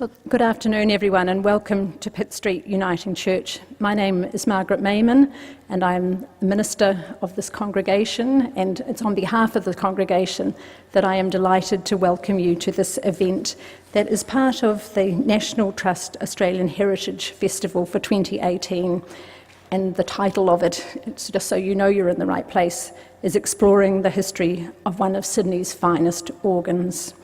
Well, good afternoon, everyone, and welcome to Pitt St Uniting Church. My name is Margaret Mayman, and I'm the minister of this congregation, and it's on behalf of the congregation that I am delighted to welcome you to this event that is part of the National Trust Australian Heritage Festival for 2018. And the title of it, it's just so you know you're in the right place, is Exploring the History of One of Sydney's Finest Organs.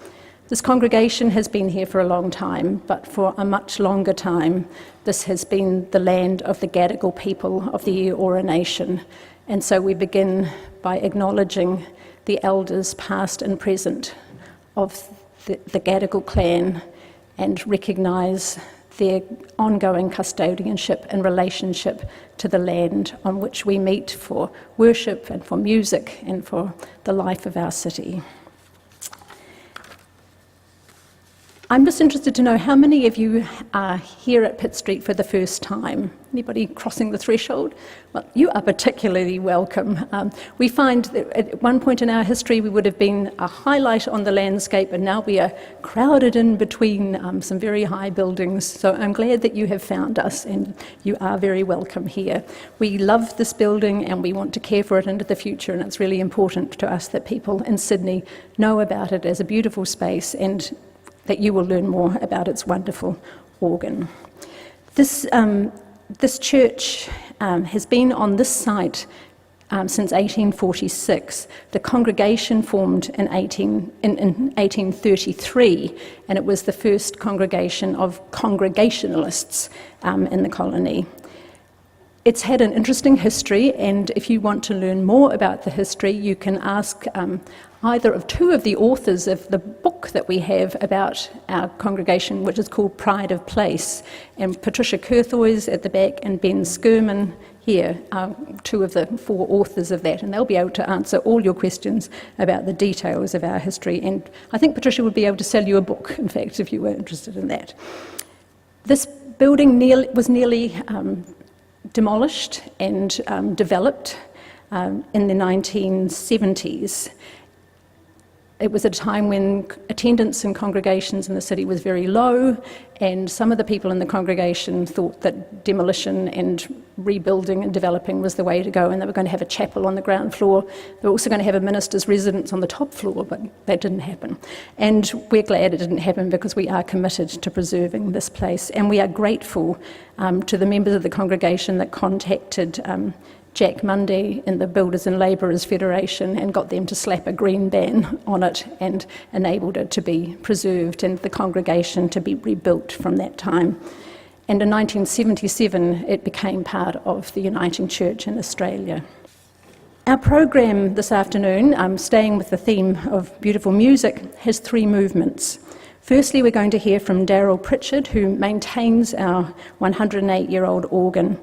This congregation has been here for a long time, but for a much longer time, this has been the land of the Gadigal people of the Eora Nation. And so we begin by acknowledging the elders past and present of the Gadigal clan and recognise their ongoing custodianship and relationship to the land on which we meet for worship and for music and for the life of our city. I'm just interested to know how many of you are here at Pitt Street for the first time. Anybody crossing the threshold? Well, you are particularly welcome. We find that at one point in our history we would have been a highlight on the landscape, and now we are crowded in between some very high buildings. So I'm glad that you have found us, and you are very welcome here. We love this building and we want to care for it into the future, and it's really important to us that people in Sydney know about it as a beautiful space and that you will learn more about its wonderful organ. This church has been on this site since 1846. The congregation formed in 1833, and it was the first congregation of Congregationalists in the colony. It's had an interesting history, and if you want to learn more about the history, you can ask either of two of the authors of the book that we have about our congregation, which is called Pride of Place. And Patricia Curthoys at the back and Ben Skirman here are two of the four authors of that, and they'll be able to answer all your questions about the details of our history. And I think Patricia would be able to sell you a book, in fact, if you were interested in that. This building was nearly demolished and developed in the 1970s. It was at a time when attendance in congregations in the city was very low, and some of the people in the congregation thought that demolition and rebuilding and developing was the way to go, and they were going to have a chapel on the ground floor. They were also going to have a minister's residence on the top floor, but that didn't happen. And we're glad it didn't happen, because we are committed to preserving this place, and we are grateful to the members of the congregation that contacted Jack Mundy in the Builders and Labourers Federation and got them to slap a green ban on it and enabled it to be preserved and the congregation to be rebuilt from that time. And in 1977 it became part of the Uniting Church in Australia. Our program this afternoon, staying with the theme of beautiful music, has three movements. Firstly, we're going to hear from Darrell Pritchard, who maintains our 108-year-old organ.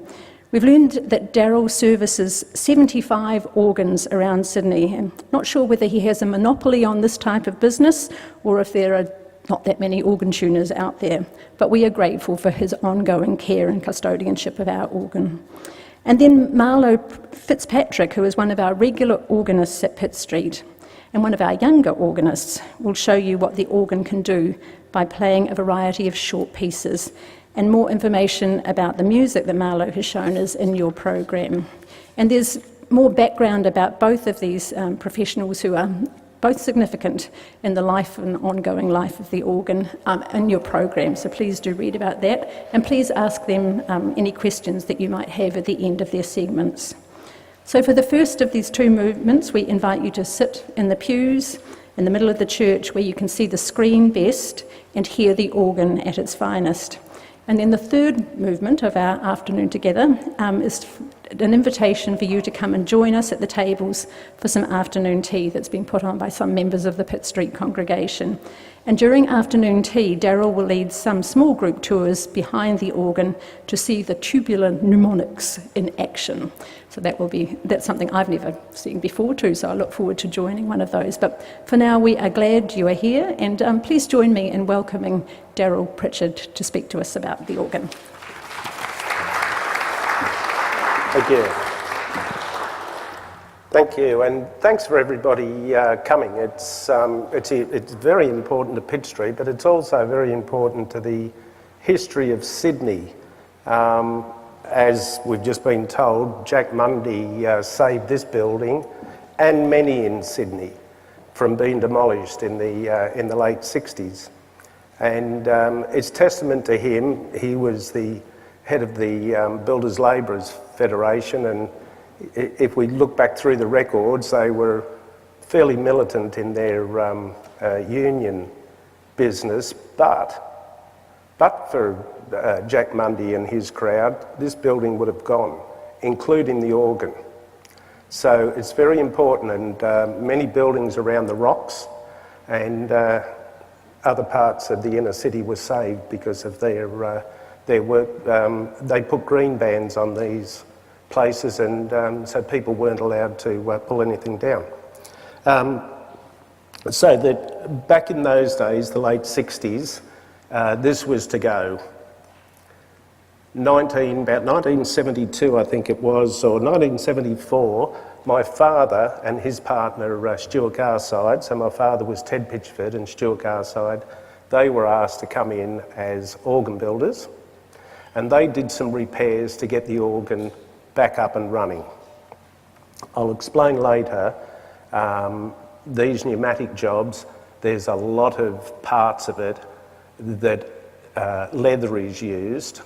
We've learned that Darrell services 75 organs around Sydney. I'm not sure whether he has a monopoly on this type of business or if there are not that many organ tuners out there, but we are grateful for his ongoing care and custodianship of our organ. And then Marlowe Fitzpatrick, who is one of our regular organists at Pitt Street and one of our younger organists, will show you what the organ can do by playing a variety of short pieces. And more information about the music that Marlowe has shown is in your program. And there's more background about both of these professionals who are both significant in the life and ongoing life of the organ in your program, so please do read about that, and please ask them any questions that you might have at the end of their segments. So for the first of these two movements, we invite you to sit in the pews in the middle of the church where you can see the screen best and hear the organ at its finest. And then the third movement of our afternoon together is an invitation for you to come and join us at the tables for some afternoon tea that's been put on by some members of the Pitt Street congregation. And during afternoon tea, Darrell will lead some small group tours behind the organ to see the tubular mnemonics in action. So that's something I've never seen before too, so I look forward to joining one of those. But for now, we are glad you are here, and please join me in welcoming Darrell Pritchard to speak to us about the organ. Thank you. Thank you, and thanks for everybody coming. It's very important to Pitt Street, but it's also very important to the history of Sydney. As we've just been told, Jack Mundy saved this building and many in Sydney from being demolished in the late 60s. And it's testament to him. He was the head of the Builders Labourers Federation, and if we look back through the records, they were fairly militant in their union business, but for Jack Mundy and his crowd, this building would have gone, including the organ. So it's very important, and many buildings around the rocks and other parts of the inner city were saved because of their work. They put green bands on these places, and so people weren't allowed to pull anything down. So that back in those days, the late 60s, this was to go. About 1972, I think it was, or 1974, my father and his partner, Stuart Garside, so my father was Ted Pitchford and Stuart Garside, they were asked to come in as organ builders, and they did some repairs to get the organ back up and running. I'll explain later, these pneumatic jobs, there's a lot of parts of it that leather is used,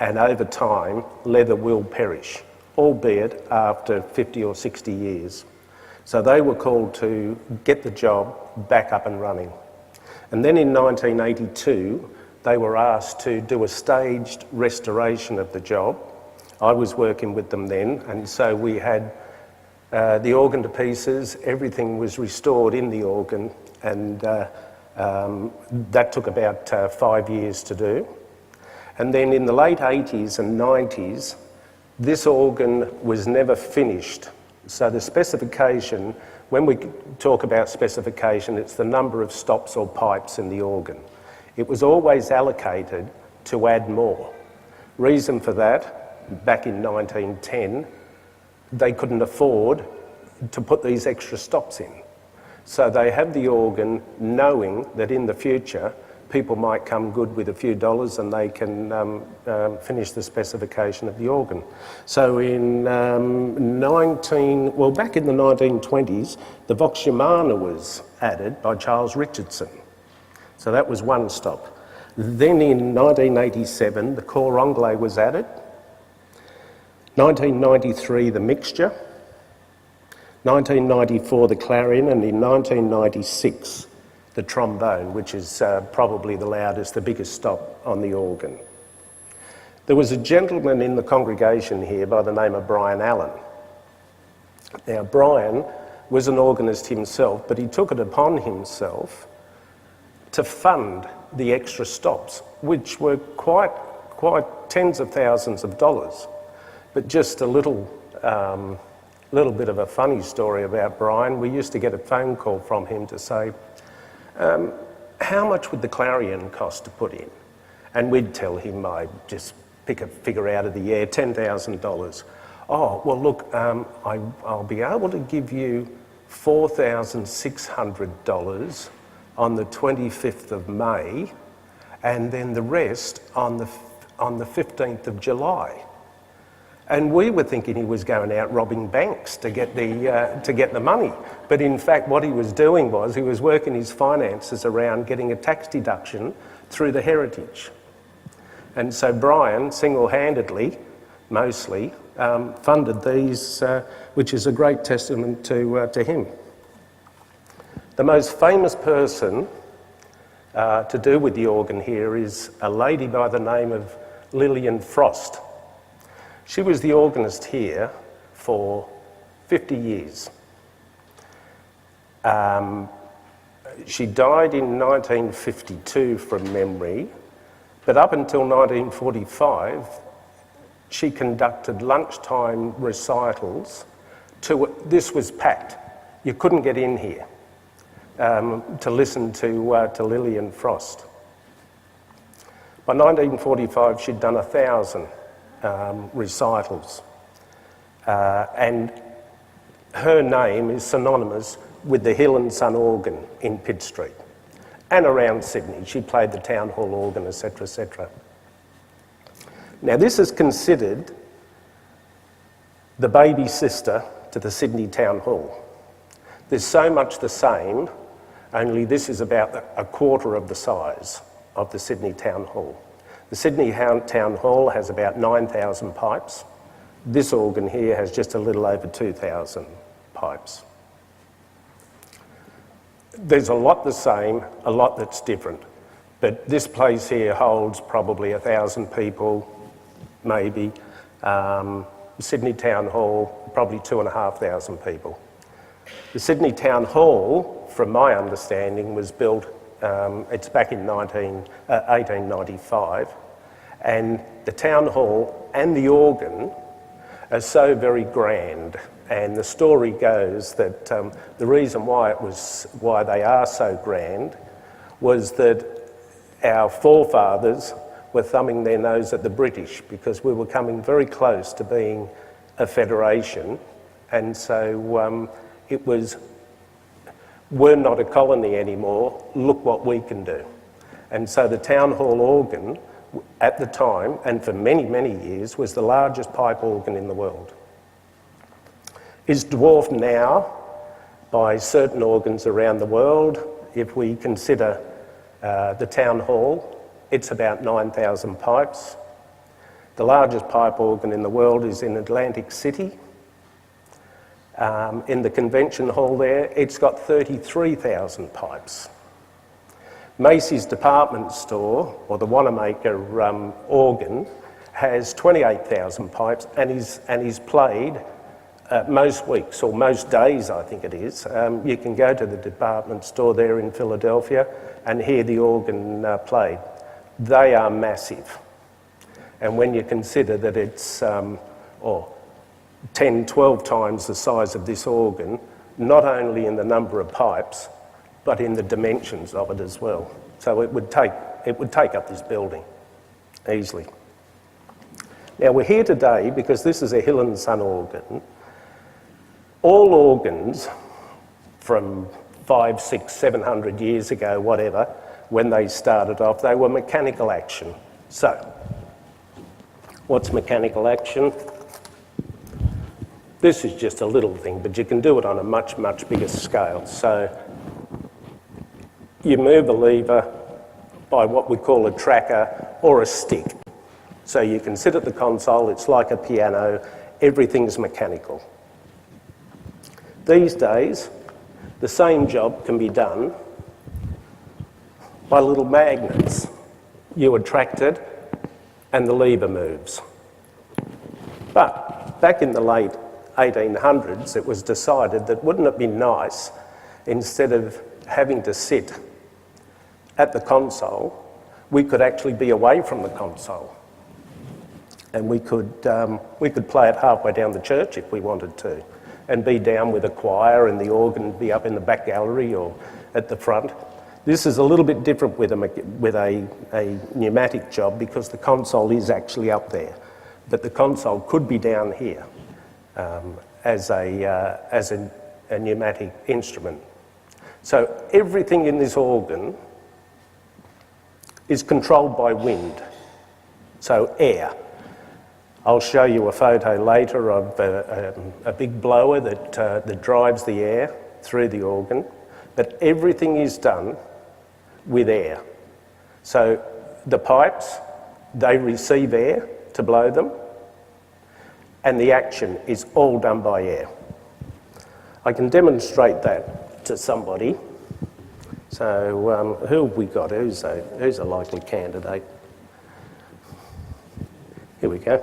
and over time, leather will perish, albeit after 50 or 60 years. So they were called to get the job back up and running. And then in 1982, they were asked to do a staged restoration of the job. I was working with them then, and so we had the organ to pieces, everything was restored in the organ, and that took about 5 years to do. And then in the late 80s and 90s, this organ was never finished. So the specification, when we talk about specification, it's the number of stops or pipes in the organ. It was always allocated to add more. Reason for that, back in 1910, they couldn't afford to put these extra stops in. So they had the organ knowing that in the future, people might come good with a few dollars and they can finish the specification of the organ. So in back in the 1920s, the Vox Humana was added by Charles Richardson. So that was one stop. Then in 1987, the Cor Anglais was added. 1993, the mixture. 1994, the Clarion, and in 1996, the trombone, which is probably the loudest, the biggest stop on the organ. There was a gentleman in the congregation here by the name of Brian Allen. Now, Brian was an organist himself, but he took it upon himself to fund the extra stops, which were quite tens of thousands of dollars. But just a little bit of a funny story about Brian. We used to get a phone call from him to say, how much would the Clarion cost to put in? And we'd tell him, I'd just pick a figure out of the air, $10,000. Oh, well look, I'll be able to give you $4,600 on the 25th of May, and then the rest on the 15th of July. And we were thinking he was going out robbing banks to get the money. But in fact, what he was doing was he was working his finances around getting a tax deduction through the heritage. And so Brian, single-handedly, mostly, funded these, which is a great testament to him. The most famous person to do with the organ here is a lady by the name of Lillian Frost. She was the organist here for 50 years. She died in 1952 from memory, but up until 1945, she conducted lunchtime recitals. This was packed. You couldn't get in here to listen to Lillian Frost. By 1945, she'd done 1,000 recitals. And her name is synonymous with the Hill and Son organ in Pitt Street and around Sydney. She played the town hall organ, etc., etc. Now, this is considered the baby sister to the Sydney Town Hall. There's so much the same, only this is about a quarter of the size of the Sydney Town Hall. The Sydney Town Hall has about 9,000 pipes. This organ here has just a little over 2,000 pipes. There's a lot the same, a lot that's different. But this place here holds probably 1,000 people, maybe. Sydney Town Hall, probably 2,500 people. The Sydney Town Hall, from my understanding, was built, it's back in 1895, and the Town Hall and the organ are so very grand. And the story goes that the reason why they are so grand was that our forefathers were thumbing their nose at the British because we were coming very close to being a federation, and so it was, we're not a colony anymore, look what we can do. And so the Town Hall organ at the time, and for many, many years, was the largest pipe organ in the world. Is dwarfed now by certain organs around the world. If we consider the Town Hall, it's about 9,000 pipes. The largest pipe organ in the world is in Atlantic City. In the convention hall there, it's got 33,000 pipes. Macy's department store, or the Wanamaker organ, has 28,000 pipes and is played most weeks, or most days I think it is. You can go to the department store there in Philadelphia and hear the organ played. They are massive. And when you consider that it's 10, 12 times the size of this organ, not only in the number of pipes, but in the dimensions of it as well. So it would take up this building easily. Now we're here today because this is a Hill and Son organ. All organs from 500, 600, 700 years ago, whatever, when they started off, they were mechanical action. So, what's mechanical action? This is just a little thing, but you can do it on a much, much bigger scale. So, you move a lever by what we call a tracker or a stick. So you can sit at the console, it's like a piano, everything's mechanical. These days, the same job can be done by little magnets. You attract it and the lever moves. But back in the late 1800s, it was decided that wouldn't it be nice, instead of having to sit at the console, we could actually be away from the console. And we could play it halfway down the church if we wanted to, and be down with a choir and the organ be up in the back gallery or at the front. This is a little bit different with a pneumatic job because the console is actually up there, but the console could be down here as a pneumatic instrument. So everything in this organ is controlled by wind, so air. I'll show you a photo later of a big blower that drives the air through the organ, but everything is done with air. So the pipes, they receive air to blow them, and the action is all done by air. I can demonstrate that to somebody. So who have we got? Who's a likely candidate? Here we go.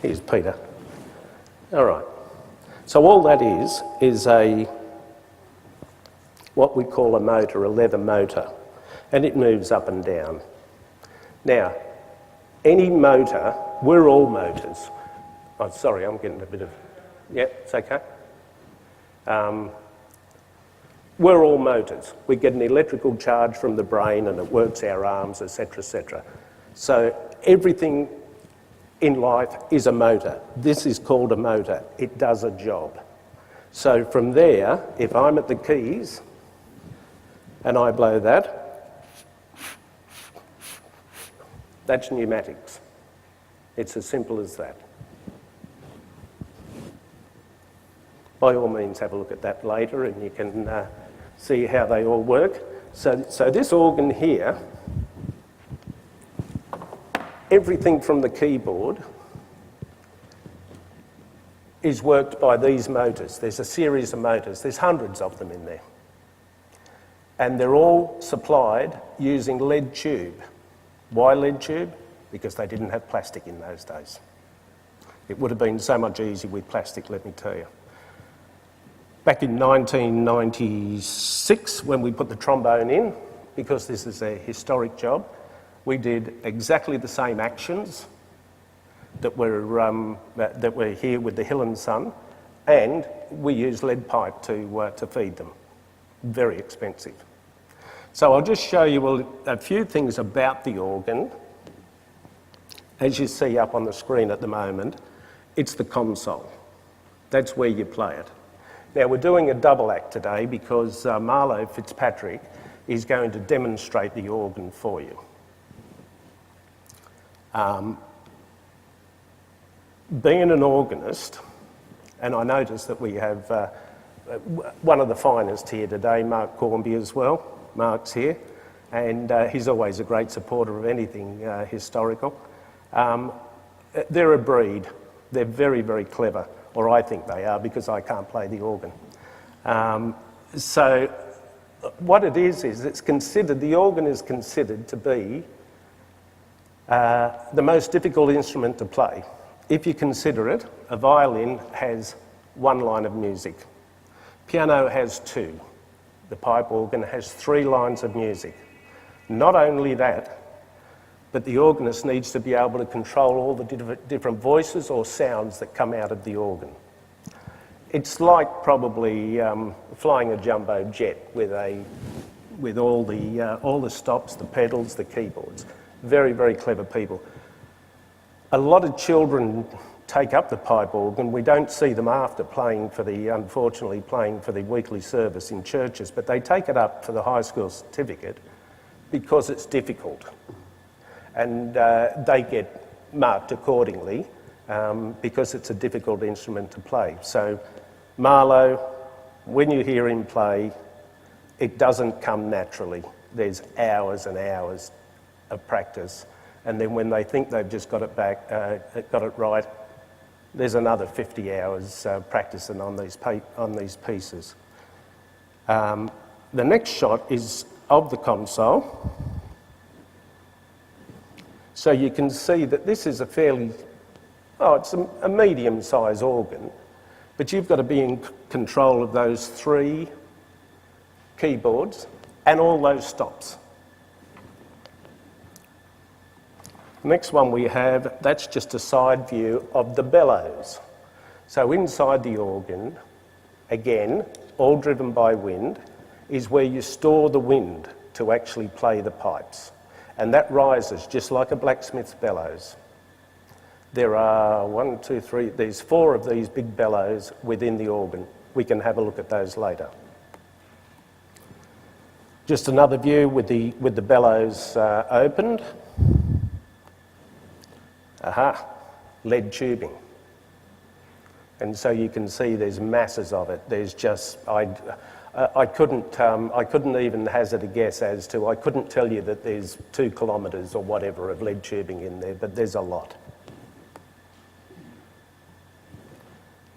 Here's Peter. All right. So all that is what we call a motor, a leather motor, and it moves up and down. Now, any motor, we're all motors. Oh, sorry, I'm getting a bit of... Yeah, it's okay. We're all motors. We get an electrical charge from the brain and it works our arms, etc., etc. So everything in life is a motor. This is called a motor. It does a job. So from there, if I'm at the keys and I blow that, that's pneumatics. It's as simple as that. By all means, have a look at that later and you can see how they all work. So this organ here, everything from the keyboard is worked by these motors. There's a series of motors. There's hundreds of them in there. And they're all supplied using lead tube. Why lead tube? Because they didn't have plastic in those days. It would have been so much easier with plastic, let me tell you. Back in 1996, when we put the trombone in, because this is a historic job, we did exactly the same actions that were here with the Hill and Son, and we used lead pipe to feed them. Very expensive. So I'll just show you a few things about the organ. As you see up on the screen at the moment, it's the console. That's where you play it. Now we're doing a double act today because Marlowe Fitzpatrick is going to demonstrate the organ for you. Being an organist, and I notice that we have one of the finest here today, Mark Cornby as well. Mark's here, and he's always a great supporter of anything historical. They're a breed. They're very, very clever, or I think they are, because I can't play the organ. So what it is it's considered, the organ is considered to be the most difficult instrument to play. If you consider it, a violin has one line of music. Piano has two. The pipe organ has 3 lines of music. Not only that, but the organist needs to be able to control all the different voices or sounds that come out of the organ. It's like probably flying a jumbo jet with all the stops, the pedals, the keyboards. Very, very clever people. A lot of children take up the pipe organ. We don't see them after unfortunately playing for the weekly service in churches, but they take it up for the high school certificate because it's difficult. And they get marked accordingly because it's a difficult instrument to play. So Marlowe, when you hear him play, it doesn't come naturally. There's hours and hours of practice. And then when they think they've just got it right, there's another 50 hours practicing on these pieces. The next shot is of the console. So you can see that this is it's a medium-sized organ, but you've got to be in control of those 3 keyboards and all those stops. Next one we have, that's just a side view of the bellows. So inside the organ, again, all driven by wind, is where you store the wind to actually play the pipes. And that rises just like a blacksmith's bellows. There are 1, 2, 3, there's 4 of these big bellows within the organ. We can have a look at those later. Just another view with the bellows opened. Aha, lead tubing. And so you can see there's masses of it. There's just, I couldn't even hazard a guess as to, I couldn't tell you that there's 2 kilometres or whatever of lead tubing in there, but there's a lot.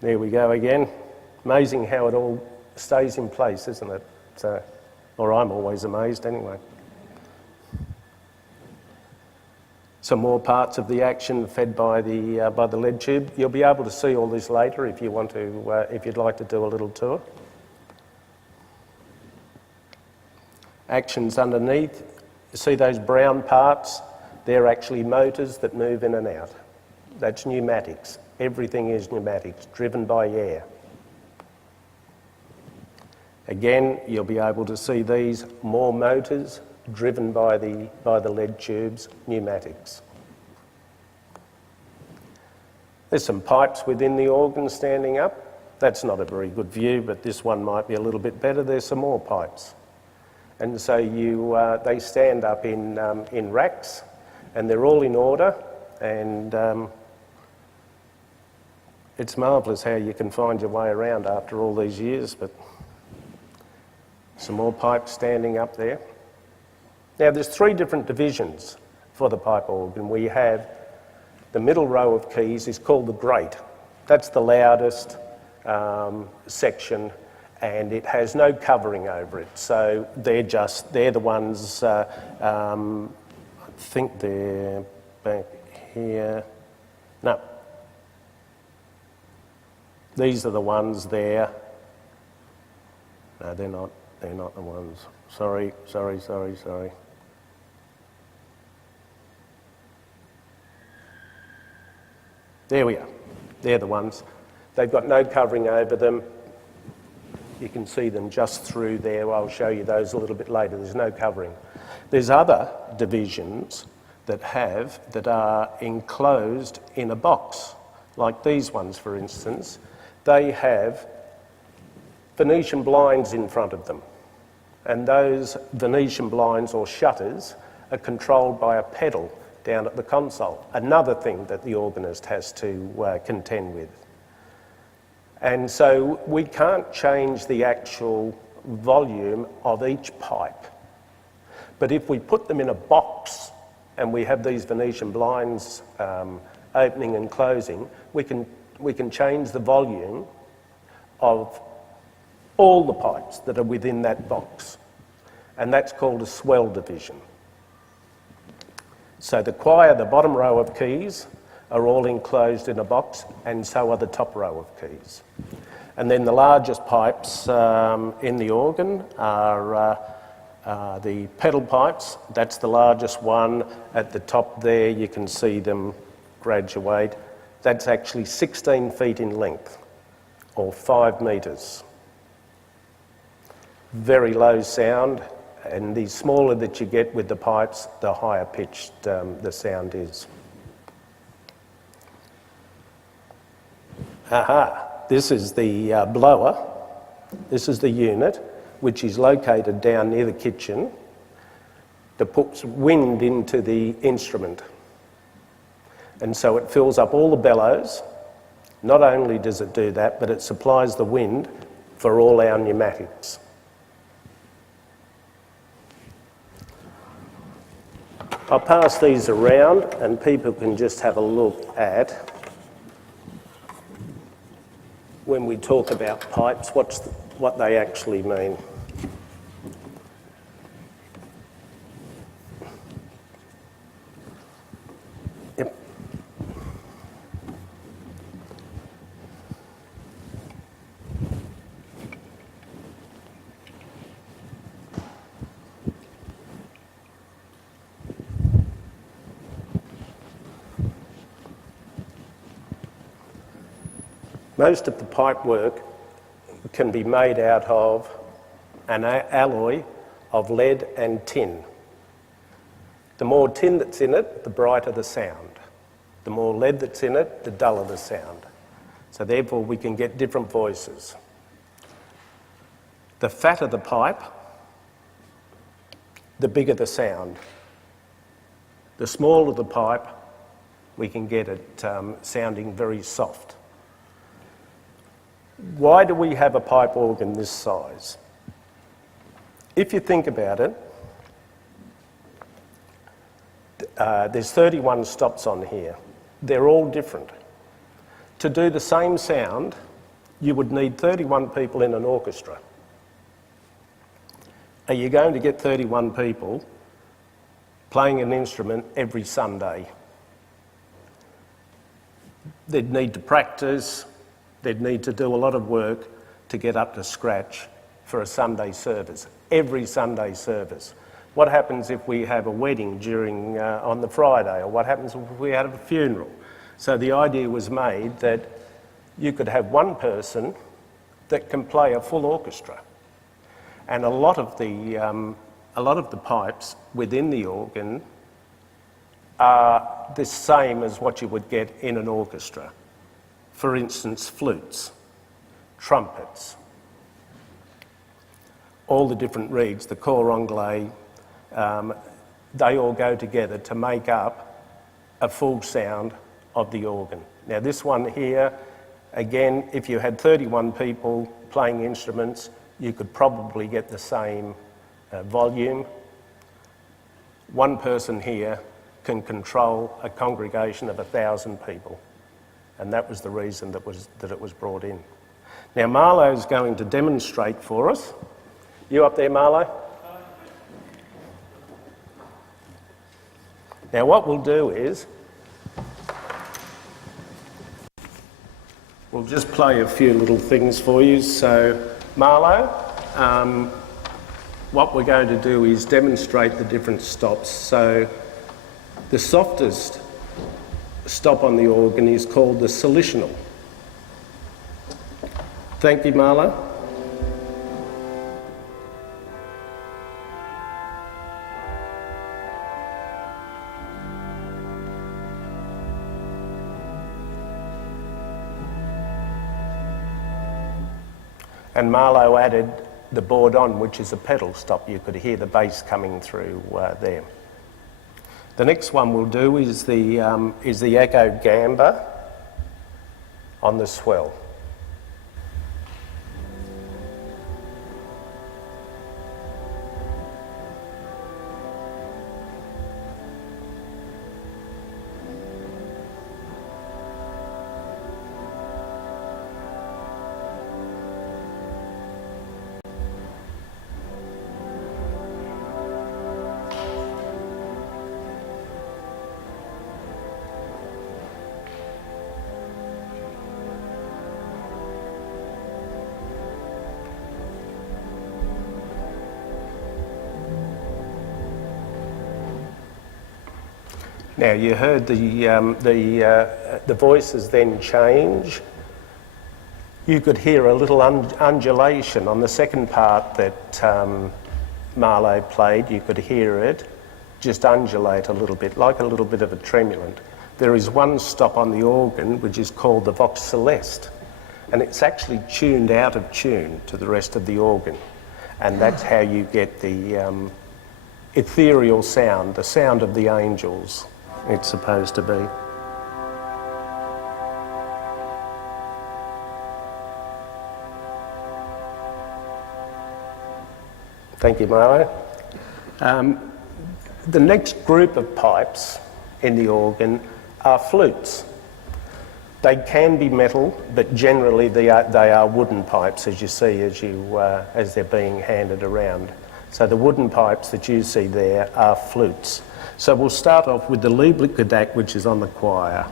There we go again. Amazing how it all stays in place, isn't it? So, or I'm always amazed anyway. Some more parts of the action fed by the lead tube. You'll be able to see all this later if you want to, if you'd like to do a little tour. Actions underneath. You see those brown parts? They're actually motors that move in and out. That's pneumatics. Everything is pneumatics, driven by air. Again, you'll be able to see these more motors driven by the lead tubes, pneumatics. There's some pipes within the organ standing up. That's not a very good view, but this one might be a little bit better. There's some more pipes. And so they stand up in racks, and they're all in order, and it's marvellous how you can find your way around after all these years, but some more pipes standing up there. Now there's 3 different divisions for the pipe organ. We have the middle row of keys is called the grate. That's the loudest section, and it has no covering over it. So they're the ones, I think they're back here. No. These are the ones there. No, they're not the ones. Sorry. There we are. They're the ones. They've got no covering over them. You can see them just through there. I'll show you those a little bit later. There's no covering. There's other divisions that are enclosed in a box, like these ones, for instance. They have Venetian blinds in front of them, and those Venetian blinds or shutters are controlled by a pedal down at the console, another thing that the organist has to contend with. And so we can't change the actual volume of each pipe. But if we put them in a box and we have these Venetian blinds opening and closing, we can change the volume of all the pipes that are within that box. And that's called a swell division. So the choir, the bottom row of keys, are all enclosed in a box, and so are the top row of keys. And then the largest pipes in the organ are the pedal pipes. That's the largest one. At the top there, you can see them graduate. That's actually 16 feet in length, or 5 metres. Very low sound, and the smaller that you get with the pipes, the higher pitched the sound is. This is the blower. This is the unit, which is located down near the kitchen, that puts wind into the instrument. And so it fills up all the bellows. Not only does it do that, but it supplies the wind for all our pneumatics. I'll pass these around and people can just have a look at, when we talk about pipes, what they actually mean. Yep. Most of the pipe work can be made out of an alloy of lead and tin. The more tin that's in it, the brighter the sound. The more lead that's in it, the duller the sound. So therefore we can get different voices. The fatter the pipe, the bigger the sound. The smaller the pipe, we can get it sounding very soft. Why do we have a pipe organ this size? If you think about it, there's 31 stops on here. They're all different. To do the same sound, you would need 31 people in an orchestra. Are you going to get 31 people playing an instrument every Sunday? They'd need to practice. They'd need to do a lot of work to get up to scratch for a Sunday service, every Sunday service. What happens if we have a wedding on the Friday, or what happens if we have a funeral? So the idea was made that you could have one person that can play a full orchestra. And a lot of the pipes within the organ are the same as what you would get in an orchestra. For instance, flutes. trumpets, all the different reeds, the cor anglais, they all go together to make up a full sound of the organ. Now this one here, again, if you had 31 people playing instruments, you could probably get the same volume. One person here can control a congregation of 1,000 people, and that was the reason that it was brought in. Now Marlowe's going to demonstrate for us. You up there, Marlowe? Now what we'll do is, we'll just play a few little things for you. So Marlowe, what we're going to do is demonstrate the different stops. So the softest stop on the organ is called the solitional. Thank you, Marlowe. And Marlowe added the bourdon, which is a pedal stop. You could hear the bass coming through there. The next one we'll do is the echo gamba on the swell. Now you heard the voices then change. You could hear a little undulation on the second part that Marlowe played. You could hear it just undulate a little bit, like a little bit of a tremulant. There is one stop on the organ which is called the vox celeste, and it's actually tuned out of tune to the rest of the organ, and that's how you get the ethereal sound, the sound of the angels. It's supposed to be. Thank you, Marlowe. The next group of pipes in the organ are flutes. They can be metal, but generally they are wooden pipes, as you see as they're being handed around. So the wooden pipes that you see there are flutes. So we'll start off with the Lieblich-Gedacht, which is on the choir.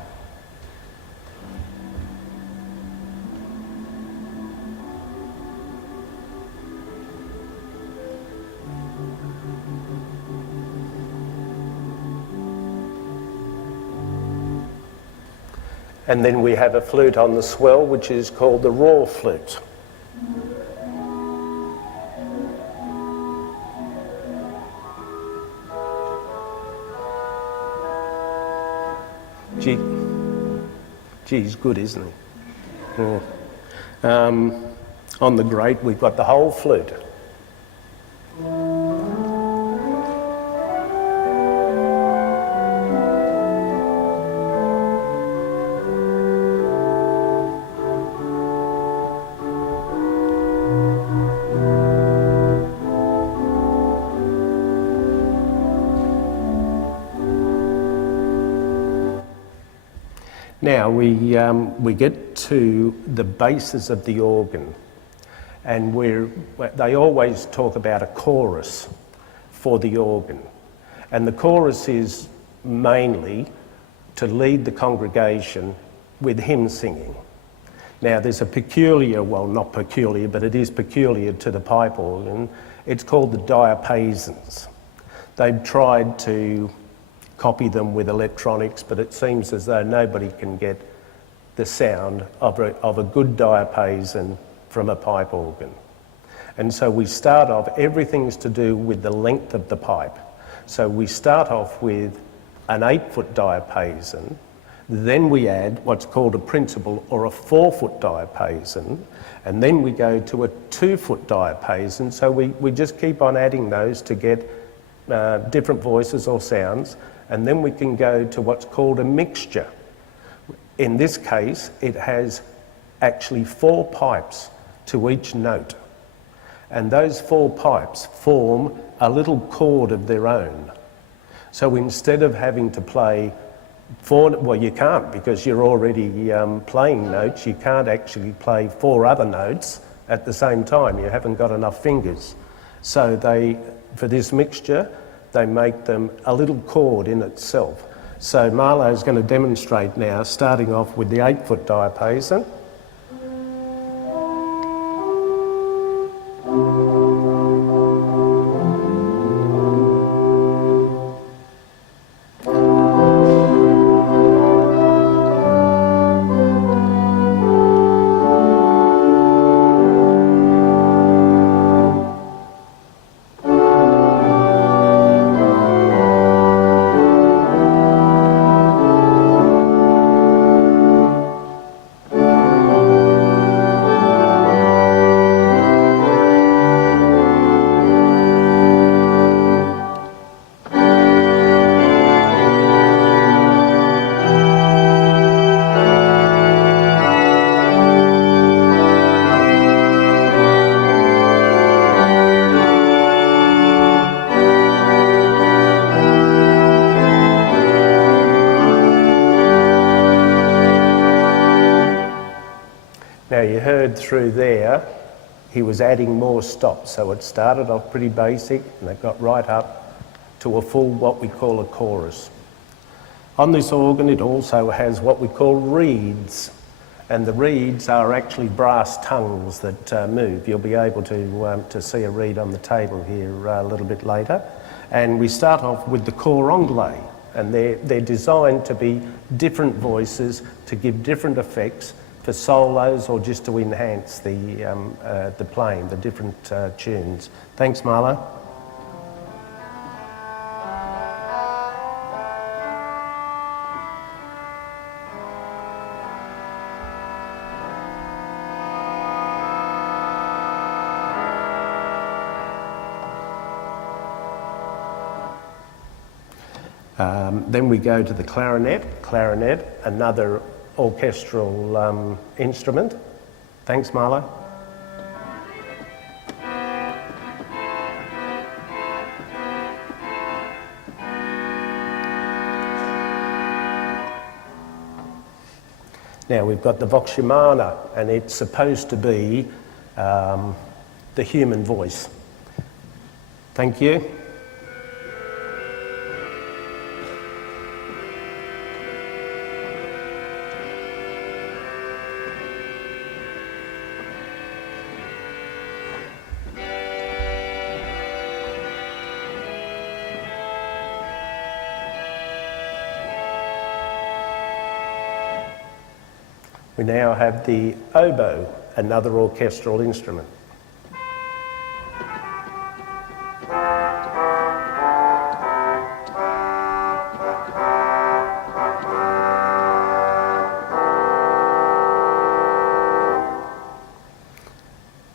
And then we have a flute on the swell, which is called the raw flute. Gee, he's good, isn't he? Yeah. On the grate, we've got the whole flute. Now we get to the bases of the organ, and they always talk about a chorus for the organ, and the chorus is mainly to lead the congregation with hymn singing. Now there's a peculiar, well not peculiar, but it is peculiar to the pipe organ. It's called the diapasons. They've tried to copy them with electronics, but it seems as though nobody can get the sound of a good diapason from a pipe organ. And so we start off, everything's to do with the length of the pipe. So we start off with an 8-foot diapason, Then we add what's called a principal or a 4-foot diapason, and then we go to a 2-foot diapason. So we just keep on adding those to get different voices or sounds, and then we can go to what's called a mixture. In this case, it has actually 4 pipes to each note, and those 4 pipes form a little chord of their own. So instead of having to play 4, well, you can't, because you're already playing notes. You can't actually play 4 other notes at the same time. You haven't got enough fingers. So for this mixture, they make them a little chord in itself. So Marlowe's going to demonstrate now, starting off with the 8-foot diapason. Now you heard through there, he was adding more stops. So it started off pretty basic and it got right up to a full, what we call a chorus. On this organ, it also has what we call reeds. And the reeds are actually brass tongues that move. You'll be able to see a reed on the table here a little bit later. And we start off with the cor anglais. And they're designed to be different voices, to give different effects for solos or just to enhance the playing, the different tunes. Thanks, Marlowe. Then we go to the clarinet. Clarinet, another orchestral instrument. Thanks, Marlowe. Now we've got the vox humana, and it's supposed to be the human voice. Thank you. We now have the oboe, another orchestral instrument.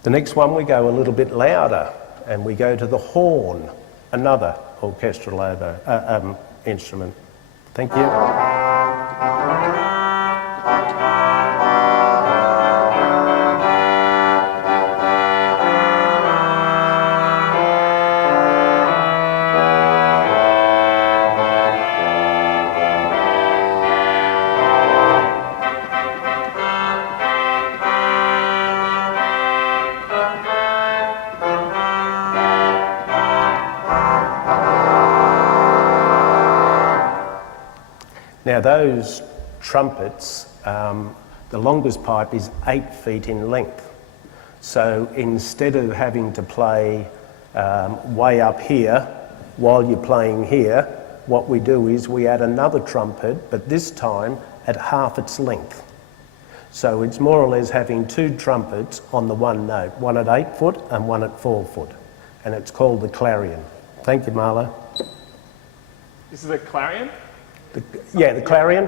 The next one we go a little bit louder and we go to the horn, another orchestral oboe, instrument. Thank you. Now those trumpets, the longest pipe is 8 feet in length. So instead of having to play way up here while you're playing here, what we do is we add another trumpet, but this time at half its length. So it's more or less having 2 trumpets on the one note, one at 8 foot and one at 4 foot. And it's called the Clarion. Thank you, Marlowe. This is a clarion? The Clarion.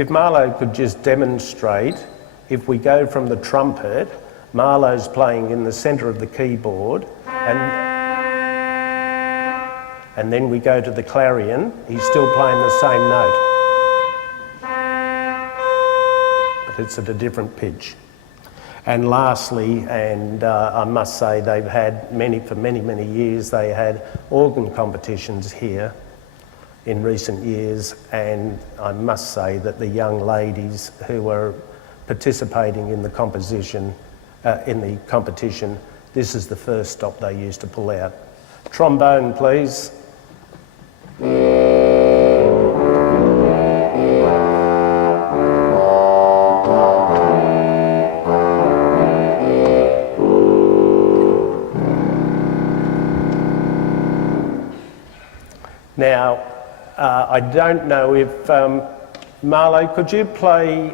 If Marlowe could just demonstrate, if we go from the trumpet, Marlowe's playing in the centre of the keyboard, and then we go to the clarion, he's still playing the same note, but it's at a different pitch. And lastly, and I must say they've had for many years, they had organ competitions here in recent years, and I must say that the young ladies who were participating in the competition, this is the first stop they used to pull out. Trombone, please. Now, I don't know if, Marlowe, could you play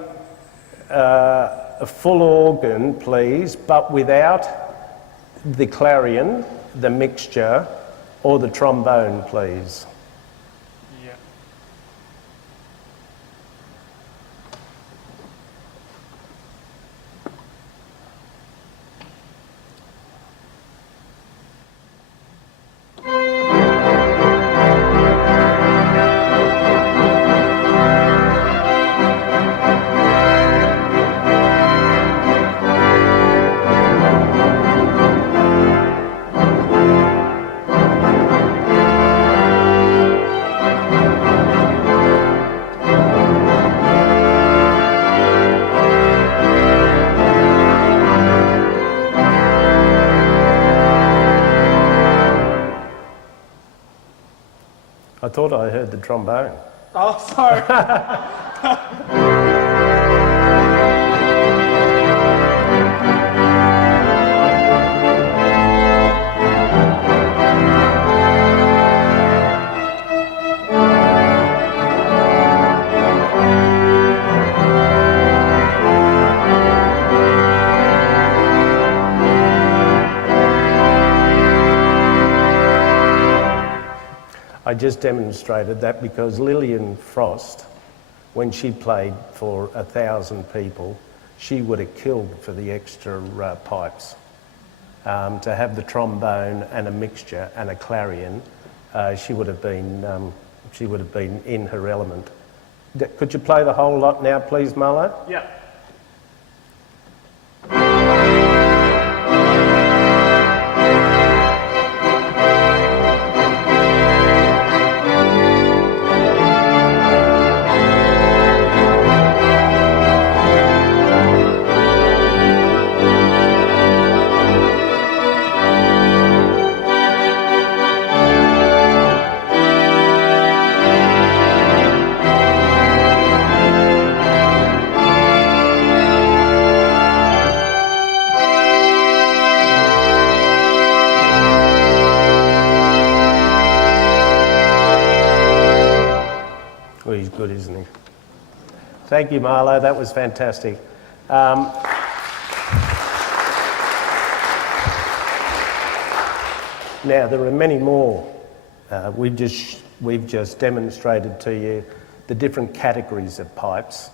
a full organ, please, but without the clarion, the mixture, or the trombone, please? Yeah. I thought I heard the trombone. Oh, sorry. I just demonstrated that because Lillian Frost, when she played for 1,000 people, she would have killed for the extra pipes. To have the trombone and a mixture and a clarion, she would have been in her element. Could you play the whole lot now, please, Marlowe? Yeah. He's good, isn't he? Thank you, Marlowe. That was fantastic. Now, there are many more. We've just demonstrated to you the different categories of pipes.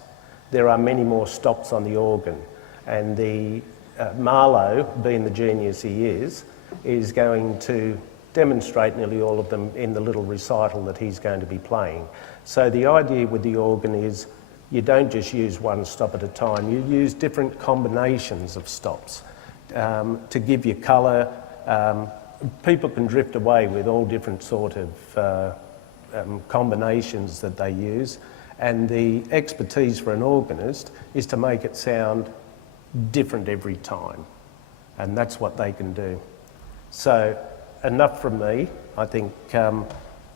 There are many more stops on the organ, and the Marlowe, being the genius he is going to demonstrate nearly all of them in the little recital that he's going to be playing. So the idea with the organ is you don't just use one stop at a time, you use different combinations of stops to give you colour. People can drift away with all different sort of combinations that they use, and the expertise for an organist is to make it sound different every time, and that's what they can do. So enough from me. I think,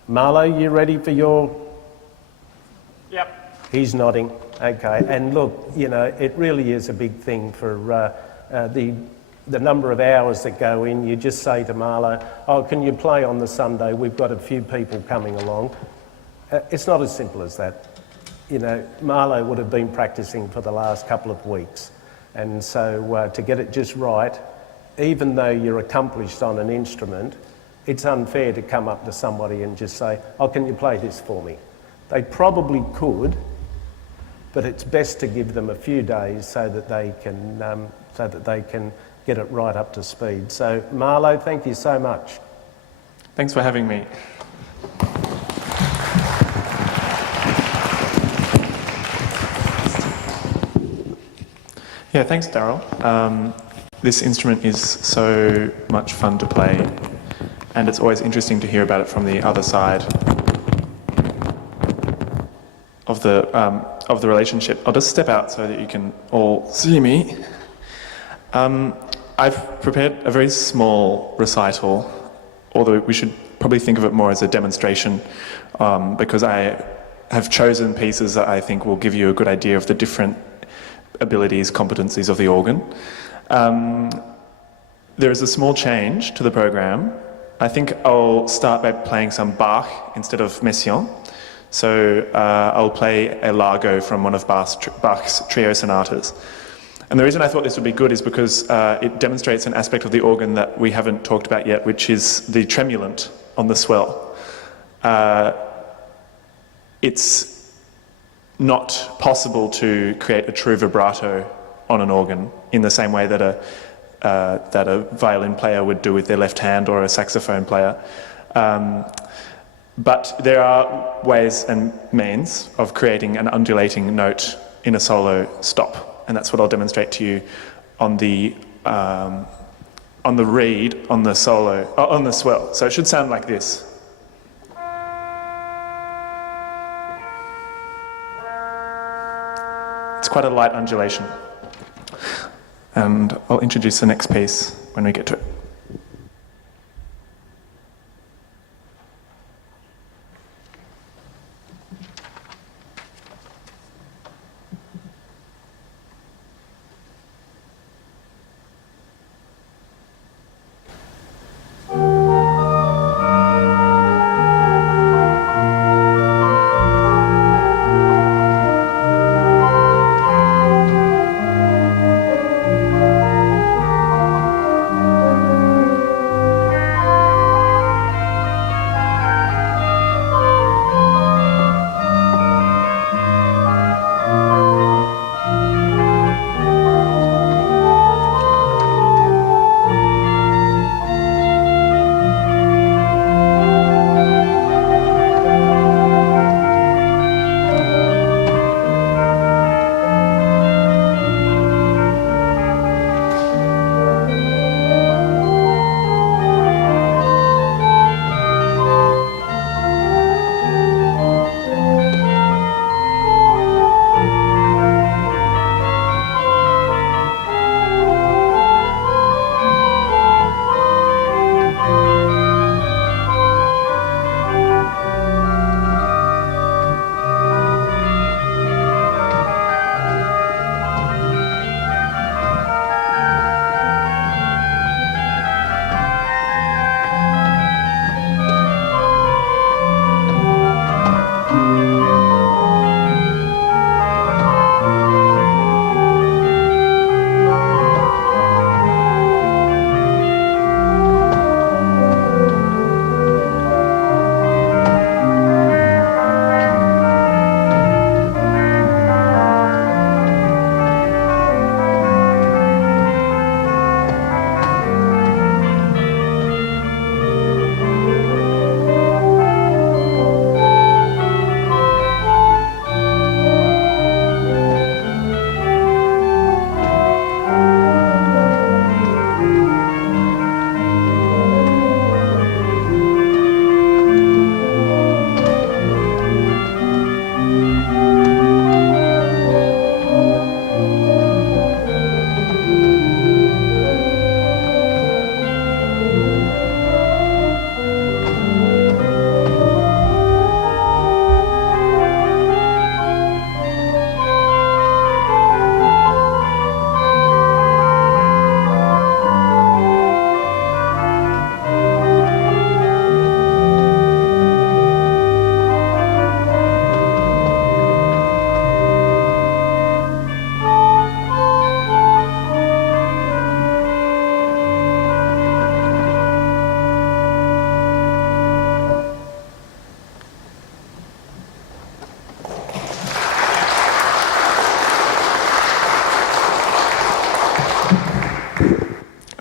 Marlowe, you ready for your... Yep. He's nodding. Okay. And look, you know, it really is a big thing for the number of hours that go in. You just say to Marlowe, oh, can you play on the Sunday? We've got a few people coming along. It's not as simple as that. You know, Marlowe would have been practicing for the last couple of weeks. And so to get it just right, even though you're accomplished on an instrument, it's unfair to come up to somebody and just say, oh, can you play this for me? They probably could, but it's best to give them a few days so that they can get it right up to speed. So Marlowe, thank you so much. Thanks for having me. Yeah, thanks, Darrell. This instrument is so much fun to play, and it's always interesting to hear about it from the other side of the relationship. I'll just step out so that you can all see me. I've prepared a very small recital, although we should probably think of it more as a demonstration, because I have chosen pieces that I think will give you a good idea of the different abilities, competencies of the organ. There is a small change to the program. I think I'll start by playing some Bach instead of Messiaen. So I'll play a Largo from one of Bach's trio sonatas. And the reason I thought this would be good is because it demonstrates an aspect of the organ that we haven't talked about yet, which is the tremulant on the swell. It's not possible to create a true vibrato on an organ in the same way that a violin player would do with their left hand, or a saxophone player. But there are ways and means of creating an undulating note in a solo stop, and that's what I'll demonstrate to you on the reed, on the solo, on the swell. So it should sound like this. It's quite a light undulation. And I'll introduce the next piece when we get to it.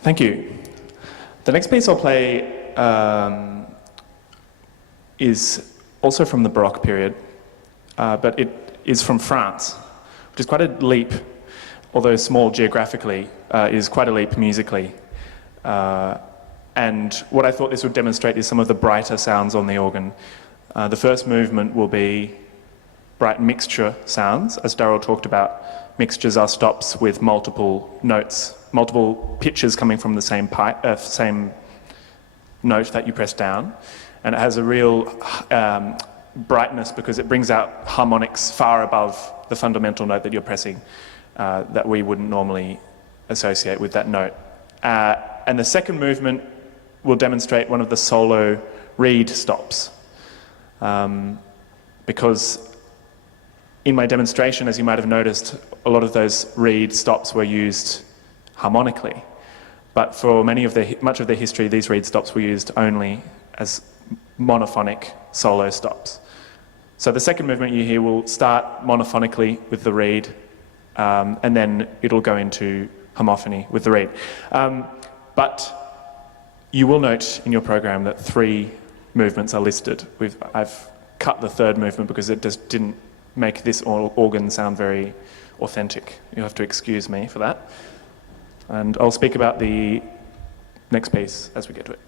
Thank you. The next piece I'll play is also from the Baroque period, but it is from France, which is quite a leap, although small geographically, is quite a leap musically. And what I thought this would demonstrate is some of the brighter sounds on the organ. The first movement will be bright mixture sounds, as Darrell talked about. Mixtures are stops with multiple notes, multiple pitches coming from the same note that you press down. And it has a real brightness because it brings out harmonics far above the fundamental note that you're pressing that we wouldn't normally associate with that note. And the second movement will demonstrate one of the solo reed stops. Because in my demonstration, as you might have noticed, a lot of those reed stops were used harmonically. But for much of the history, these reed stops were used only as monophonic solo stops. So the second movement you hear will start monophonically with the reed, and then it'll go into homophony with the reed. But you will note in your program that 3 movements are listed. I've cut the third movement because it just didn't make this organ sound very authentic. You'll have to excuse me for that. And I'll speak about the next piece as we get to it.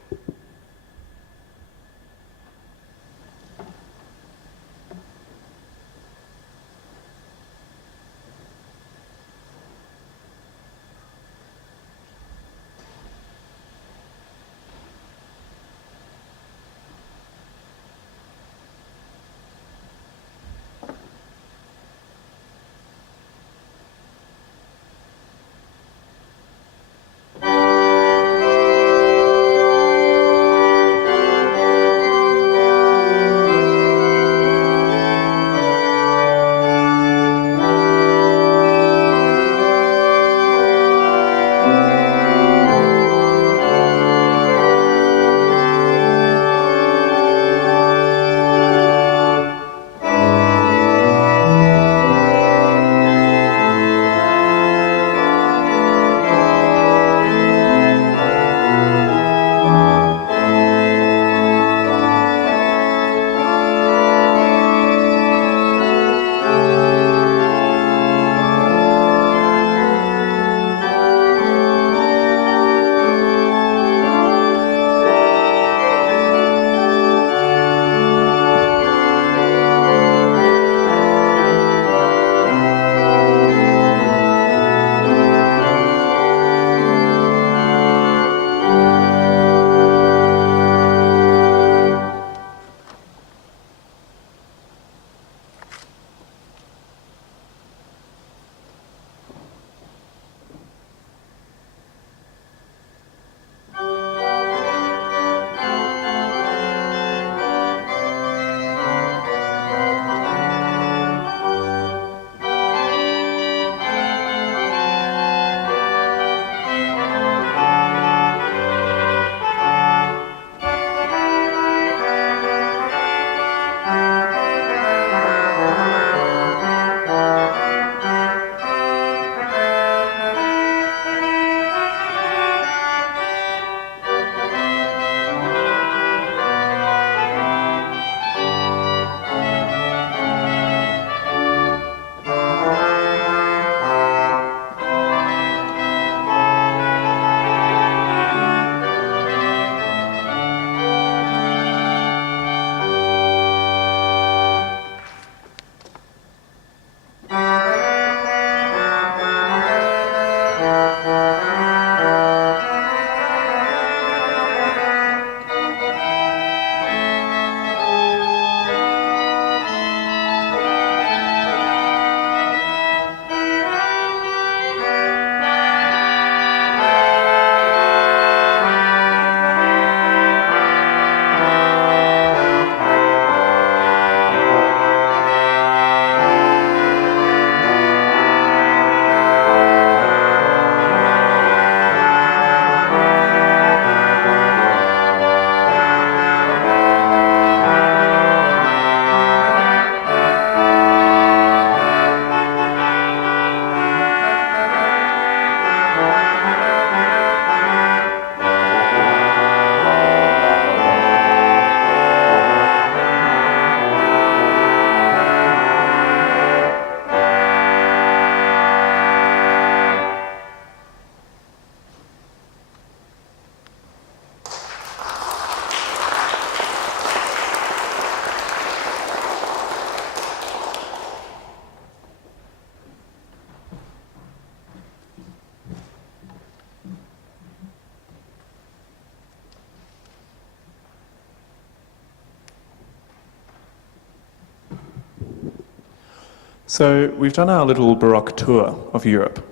So we've done our little Baroque tour of Europe,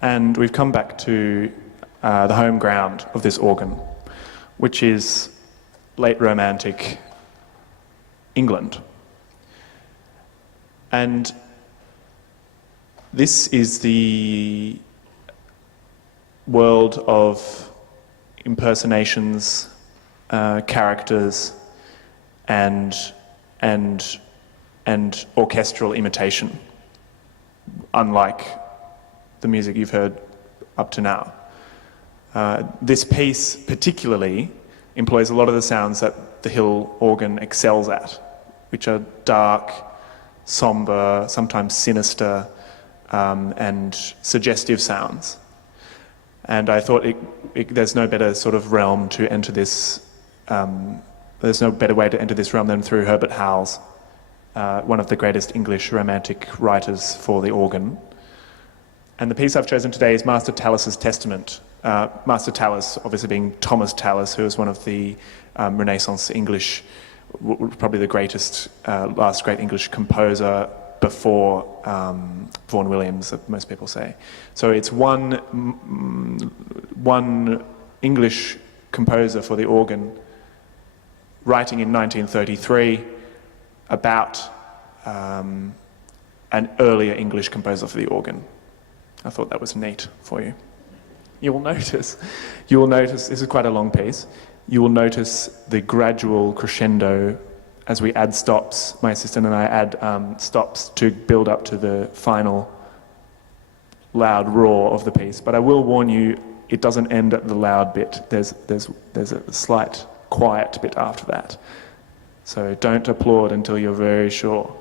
and we've come back to the home ground of this organ, which is late Romantic England. And this is the world of impersonations, characters, and orchestral imitation, unlike the music you've heard up to now. This piece particularly employs a lot of the sounds that the Hill organ excels at, which are dark, sombre, sometimes sinister, and suggestive sounds. And I thought there's no better sort of realm to enter this, there's no better way to enter this realm than through Herbert Howells, one of the greatest English Romantic writers for the organ. And the piece I've chosen today is Master Tallis's Testament. Master Tallis obviously being Thomas Tallis, who was one of the Renaissance English, probably the greatest, last great English composer before Vaughan Williams, most people say. So it's one English composer for the organ, writing in 1933 about an earlier English composer for the organ. I thought that was neat for you. You will notice, this is quite a long piece, you will notice the gradual crescendo as we add stops. My assistant and I add stops to build up to the final loud roar of the piece. But I will warn you, it doesn't end at the loud bit. There's a slight quiet bit after that. So don't applaud until you're very sure.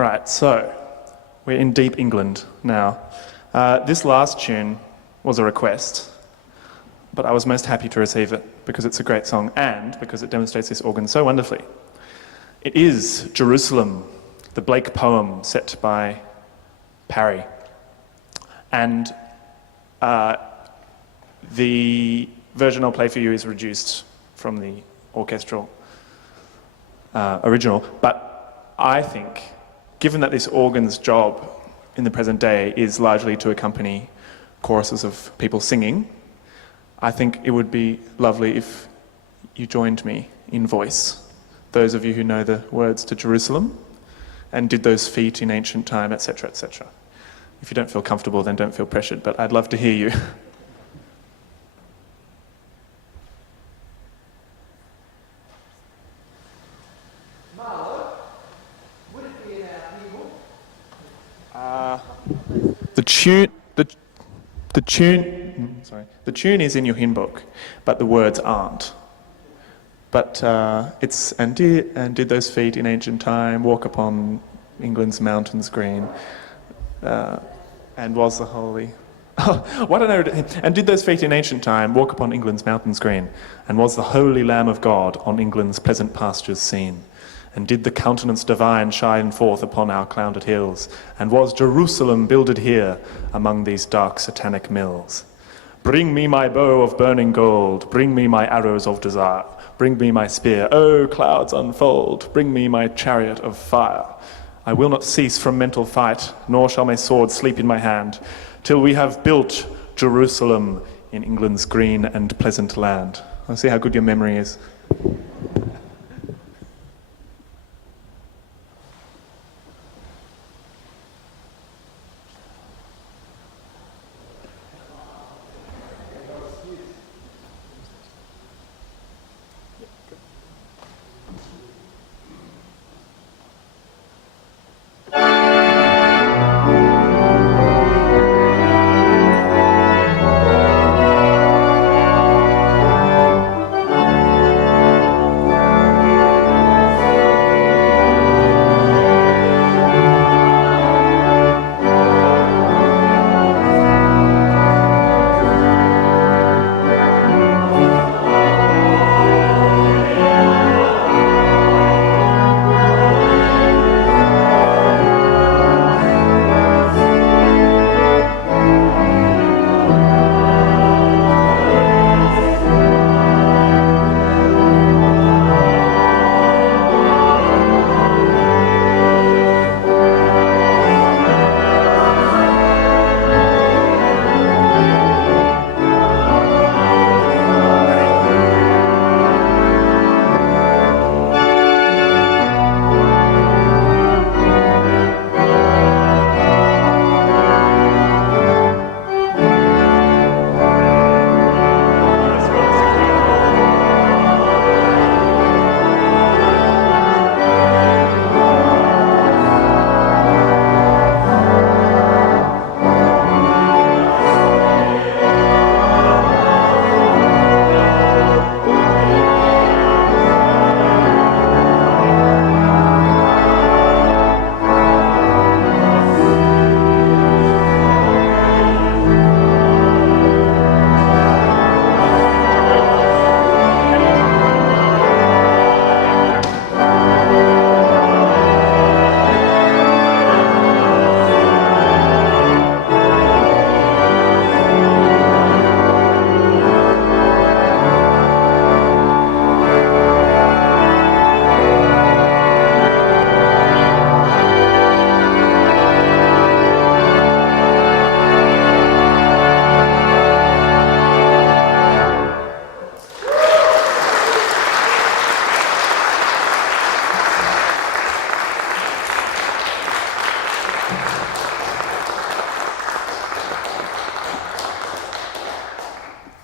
Right, so we're in deep England now. This last tune was a request, but I was most happy to receive it because it's a great song and because it demonstrates this organ so wonderfully. It is Jerusalem, the Blake poem set by Parry. And the version I'll play for you is reduced from the orchestral original, but I think, given that this organ's job in the present day is largely to accompany choruses of people singing, I think it would be lovely if you joined me in voice, those of you who know the words to Jerusalem, and did those feet in ancient time, etc., etc. If you don't feel comfortable, then don't feel pressured, but I'd love to hear you. Marlowe, would it be in our hymnal? The tune is in your hymn book, but the words aren't. But it's and did those feet in ancient time walk upon England's mountains green, and was the holy. Why don't I? And did those feet in ancient time walk upon England's mountains green, and was the holy Lamb of God on England's pleasant pastures seen? And did the countenance divine shine forth upon our clouded hills? And was Jerusalem builded here among these dark satanic mills? Bring me my bow of burning gold, bring me my arrows of desire, bring me my spear, oh clouds unfold, bring me my chariot of fire. I will not cease from mental fight, nor shall my sword sleep in my hand, till we have built Jerusalem in England's green and pleasant land. I see how good your memory is.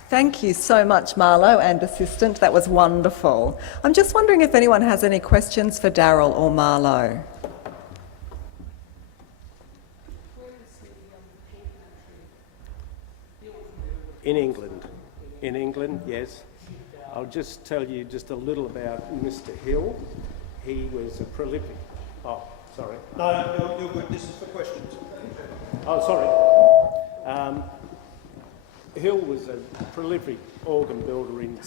Thank you so much, Marlowe and assistant. That was wonderful. I'm just wondering if anyone has any questions for Darrell or Marlowe. In England. In England, yes. I'll just tell you just a little about Mr. Hill. He was a prolific... Oh, Sorry. No, you're good. This is for questions. Oh, sorry. Hill was a prolific organ builder in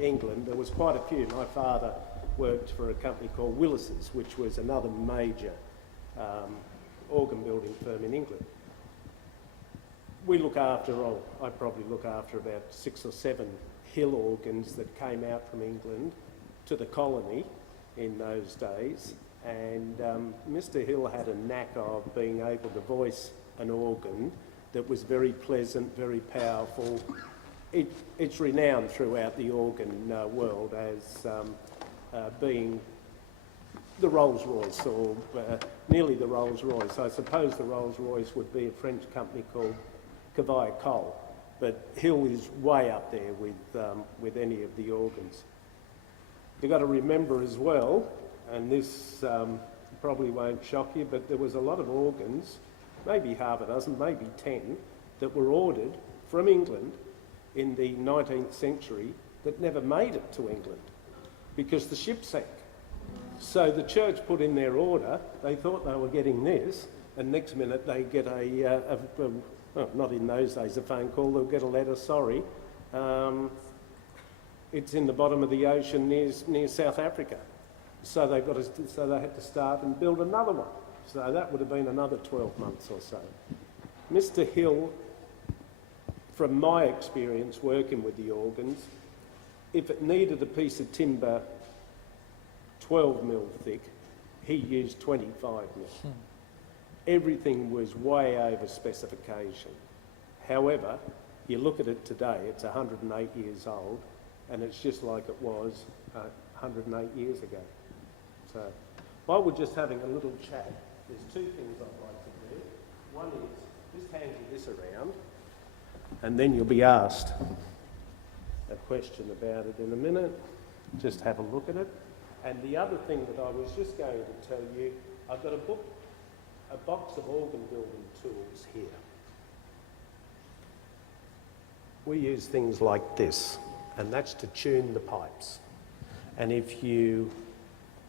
England. There was quite a few. My father worked for a company called Willis's, which was another major organ building firm in England. We look after, I probably look after about 6 or 7 Hill organs that came out from England to the colony in those days. And Mr. Hill had a knack of being able to voice an organ that was very pleasant, very powerful. It's renowned throughout the organ world as being the Rolls Royce, or nearly the Rolls Royce. I suppose the Rolls Royce would be a French company called Cavaille-Coll, but Hill is way up there with any of the organs. You've got to remember as well, and this probably won't shock you, but there was a lot of organs, maybe half a dozen, maybe 10, that were ordered from England in the 19th century that never made it to England because the ship sank. So the church put in their order, they thought they were getting this, and next minute they get well, not in those days a phone call, they'll get a letter, sorry, it's in the bottom of the ocean near South Africa. So they had to start and build another one. So that would have been another 12 months or so. Mr. Hill, from my experience working with the organs, if it needed a piece of timber 12 mil thick, he used 25 mil. Everything was way over specification. While you look at it today, it's 108 years old, and it's just like it was 108 years ago. So while we're just having a little chat, there's 2 things I'd like to do. One is just hand you this around, and then you'll be asked a question about it in a minute. Just have a look at it. And the other thing that I was just going to tell you, I've got a box of organ building tools here. We use things like this, and that's to tune the pipes. And if you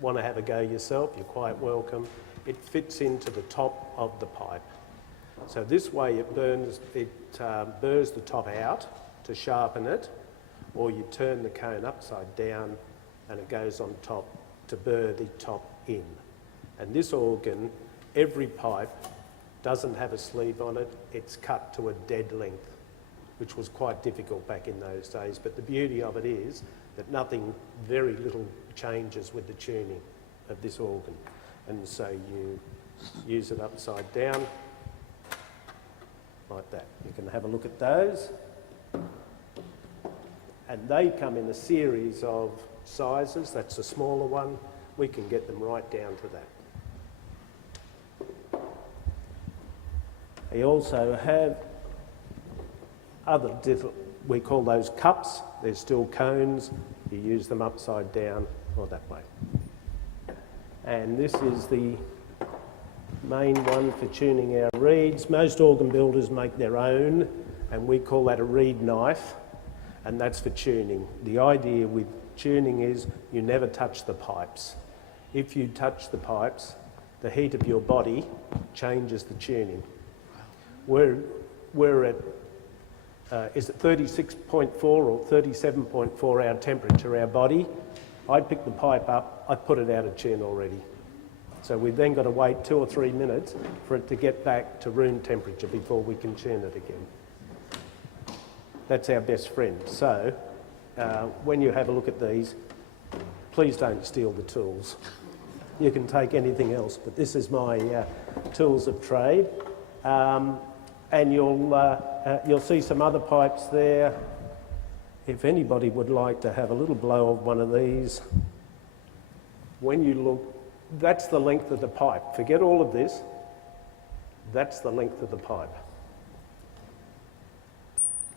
want to have a go yourself, you're quite welcome. It fits into the top of the pipe. So this way it burrs the top out to sharpen it, or you turn the cone upside down and it goes on top to burr the top in. And this organ, every pipe doesn't have a sleeve on it, it's cut to a dead length, which was quite difficult back in those days. But the beauty of it is that very little changes with the tuning of this organ. And so you use it upside down, like that. You can have a look at those. And they come in a series of sizes. That's a smaller one. We can get them right down to that. They also have other we call those cups. They're still cones. You use them upside down or that way. And this is the main one for tuning our reeds. Most organ builders make their own, and we call that a reed knife, and that's for tuning. The idea with tuning is you never touch the pipes. If you touch the pipes, the heat of your body changes the tuning. We're at, is it 36.4 or 37.4 our temperature, our body? I pick the pipe up, I put it out of tune already. So we've then got to wait 2 or 3 minutes for it to get back to room temperature before we can tune it again. That's our best friend. So when you have a look at these, please don't steal the tools. You can take anything else, but this is my tools of trade. And you'll see some other pipes there. If anybody would like to have a little blow of one of these, when you look, that's the length of the pipe. Forget all of this. That's the length of the pipe.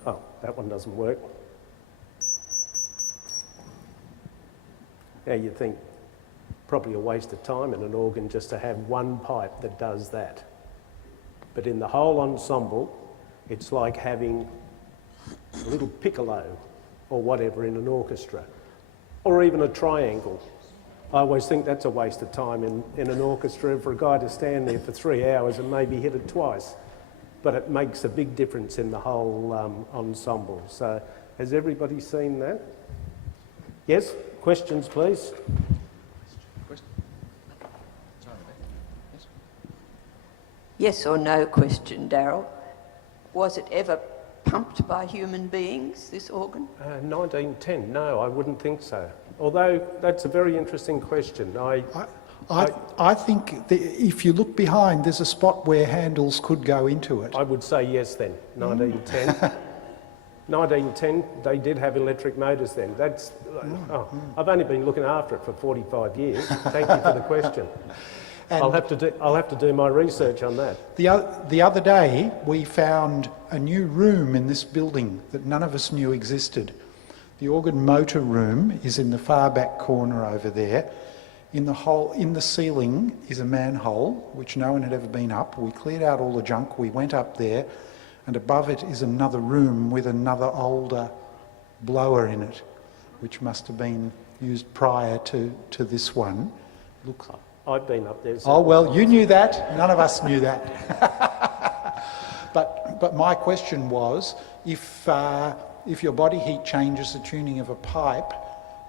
Oh, that one doesn't work. Now you think, probably a waste of time in an organ just to have one pipe that does that. But in the whole ensemble, it's like having a little piccolo or whatever in an orchestra, or even a triangle. I always think that's a waste of time in an orchestra for a guy to stand there for 3 hours and maybe hit it twice. But it makes a big difference in the whole ensemble. So has everybody seen that? Yes? Questions, please? Yes or no question, Darrell. Was it ever pumped by human beings, this organ? 1910, no, I wouldn't think so. Although that's a very interesting question. I think if you look behind, there's a spot where handles could go into it. I would say yes then, 1910. 1910, they did have electric motors then. I've only been looking after it for 45 years. Thank you for the question. I'll have to do my research on that. The other day, we found a new room in this building that none of us knew existed. The organ motor room is in the far back corner over there. In the ceiling is a manhole, which no one had ever been up. We cleared out all the junk, we went up there, and above it is another room with another older blower in it, which must have been used prior to this one. Look. I've been up there. Oh, well, you knew that. None of us knew that. But my question was, if your body heat changes the tuning of a pipe,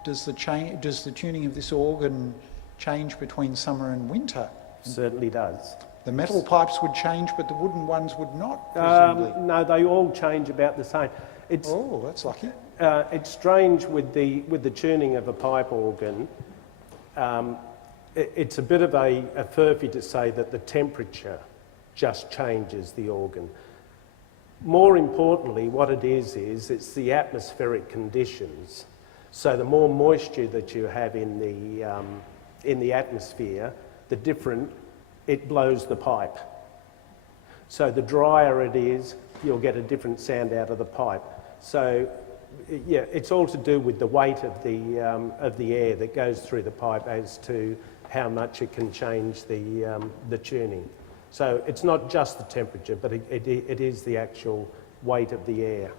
does the tuning of this organ change between summer and winter? Certainly does. The metal pipes would change, but the wooden ones would not, presumably. No, they all change about the same. That's lucky. It's strange with the tuning of a pipe organ. It's a bit of a furphy to say that the temperature just changes the organ. More importantly, what it is it's the atmospheric conditions. So the more moisture that you have in the atmosphere, the different it blows the pipe. So the drier it is, you'll get a different sound out of the pipe. So yeah, it's all to do with the weight of the air that goes through the pipe as to how much it can change the tuning. So it's not just the temperature, but it is the actual weight of the air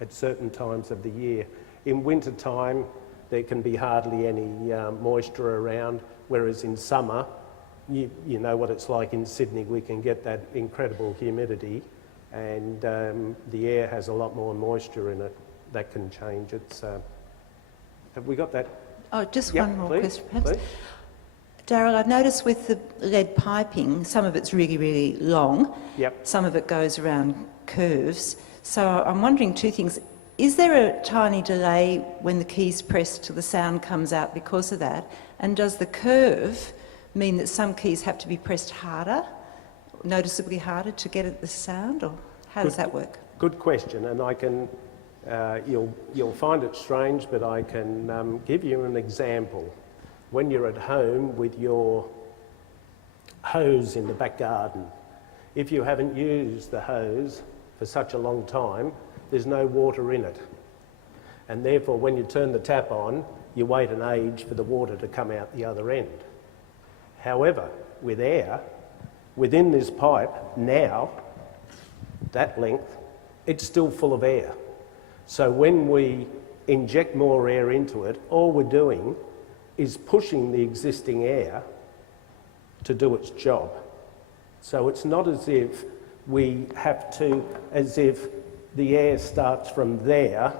at certain times of the year. In winter time, there can be hardly any moisture around, whereas in summer, you know what it's like in Sydney, we can get that incredible humidity, and the air has a lot more moisture in it. That can change it. So, have we got that? Oh, just Yep, one more please, question, perhaps. please. Darrell, I've noticed with the lead piping, some of it's really, really long. Yep. Some of it goes around curves. So I'm wondering two things. Is there a tiny delay when the key's pressed till the sound comes out because of that? And does the curve mean that some keys have to be pressed harder, noticeably harder to get at the sound, or how does that work? Good question, and I can. You'll find it strange, but I can give you an example. When you're at home with your hose in the back garden, if you haven't used the hose for such a long time, there's no water in it. And therefore, when you turn the tap on, you wait an age for the water to come out the other end. However, with air, within this pipe now, that length, it's still full of air. So when we inject more air into it, all we're doing is pushing the existing air to do its job. So it's not as if we have to, as if the air starts from there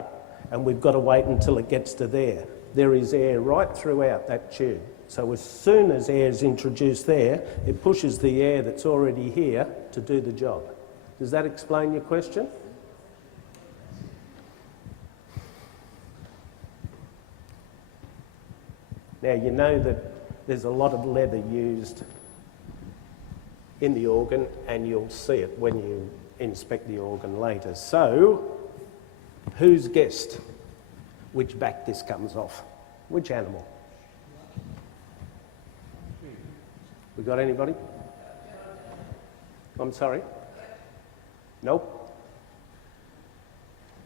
and we've got to wait until it gets to there. There is air right throughout that tube. So as soon as air is introduced there, it pushes the air that's already here to do the job. Does that explain your question? Now, you know that there's a lot of leather used in the organ, and you'll see it when you inspect the organ later. So, who's guessed which back this comes off? Which animal? We got anybody? I'm sorry? Nope.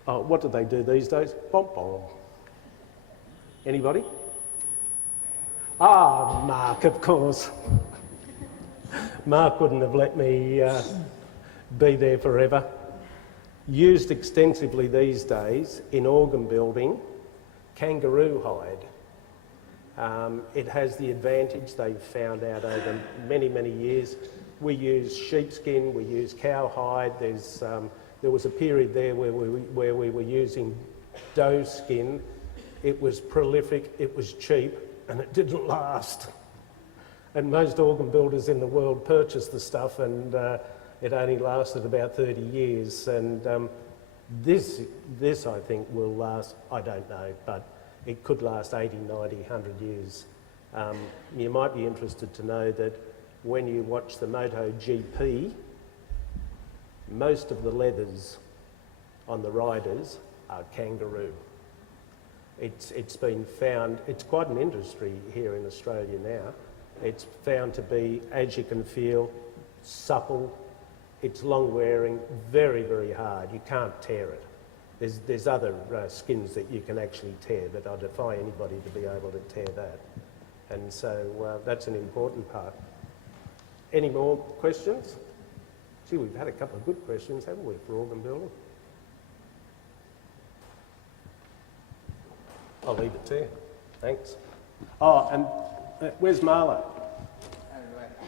Oh, what do they do these days? Bom bom. Anybody? Ah, Mark, of course. Mark wouldn't have let me be there forever. Used extensively these days in organ building, kangaroo hide. It has the advantage they've found out over many, many years. We use sheepskin, we use cowhide. There was a period there where we were using doe skin. It was prolific, it was cheap, and it didn't last. And most organ builders in the world purchased the stuff, and it only lasted about 30 years. And this I think will last, I don't know, but it could last 80, 90, 100 years. You might be interested to know that when you watch the MotoGP, most of the leathers on the riders are kangaroo. It's been found, it's quite an industry here in Australia now. It's found to be, as you can feel, supple, it's long wearing, very, very hard. You can't tear it. There's other skins that you can actually tear, but I defy anybody to be able to tear that. And so that's an important part. Any more questions? Gee, we've had a couple of good questions, haven't we, for organ building? I'll leave it to you. Thanks. Oh, and where's Marlowe?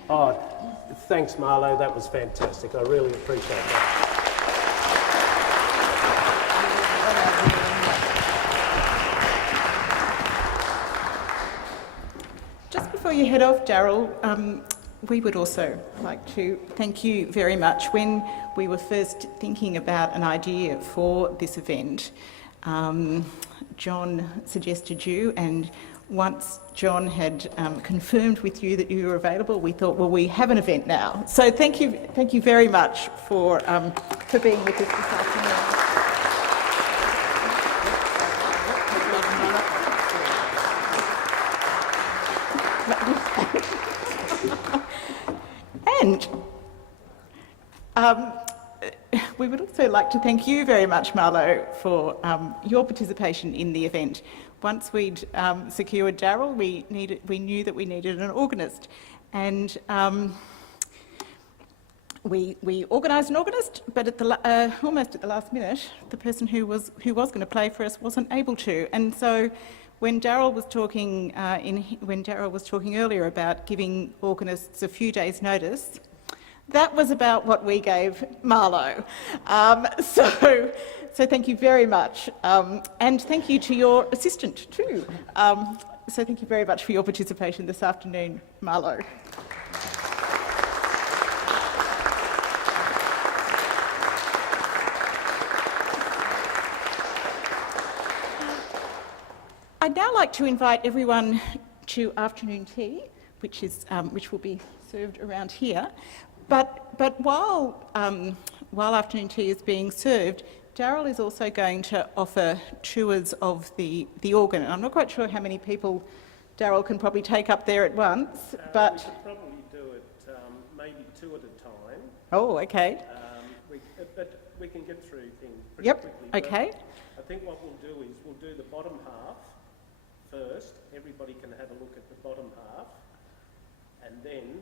Oh, thanks, Marlowe. That was fantastic. I really appreciate that. Just before you head off, Darrell, we would also like to thank you very much. When we were first thinking about an idea for this event, John suggested you, and once John had confirmed with you that you were available, we thought, well, we have an event now. So thank you very much for being with us this afternoon. And we would also like to thank you very much, Marlowe, for your participation in the event. Once we'd secured Darrell, we knew that we needed an organist, and we organised an organist, but at almost at the last minute, the person who was going to play for us wasn't able to, and so. When Darrell was talking earlier about giving organists a few days' notice, that was about what we gave Marlowe. So thank you very much, and thank you to your assistant too. So thank you very much for your participation this afternoon, Marlowe. I'd now like to invite everyone to afternoon tea, which will be served around here. But while afternoon tea is being served, Darrell is also going to offer tours of the organ. And I'm not quite sure how many people Darrell can probably take up there at once, but we could probably do it maybe two at a time. Oh, okay. But we can get through things pretty Yep. quickly. Okay. I think what we'll do is we'll do the bottom half first. Everybody can have a look at the bottom half, and then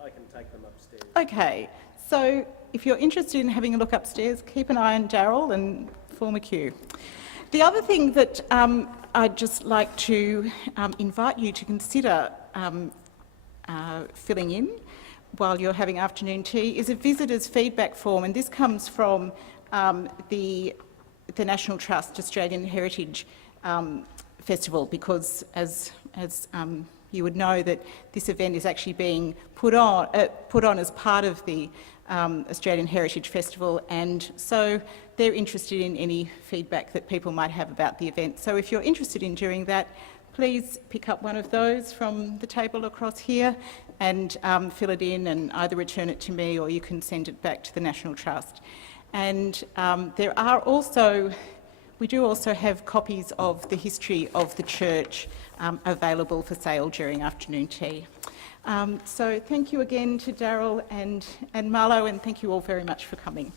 I can take them upstairs. Okay. So if you're interested in having a look upstairs, keep an eye on Darrell and form a queue. The other thing that I'd just like to invite you to consider filling in while you're having afternoon tea is a visitor's feedback form, and this comes from the National Trust Australian Heritage Festival, because as you would know, that this event is actually being put on as part of the Australian Heritage Festival, and so they're interested in any feedback that people might have about the event. So if you're interested in doing that, please pick up one of those from the table across here and fill it in and either return it to me or you can send it back to the National Trust. And we do also have copies of the history of the church available for sale during afternoon tea. So thank you again to Darrell and Marlowe, and thank you all very much for coming.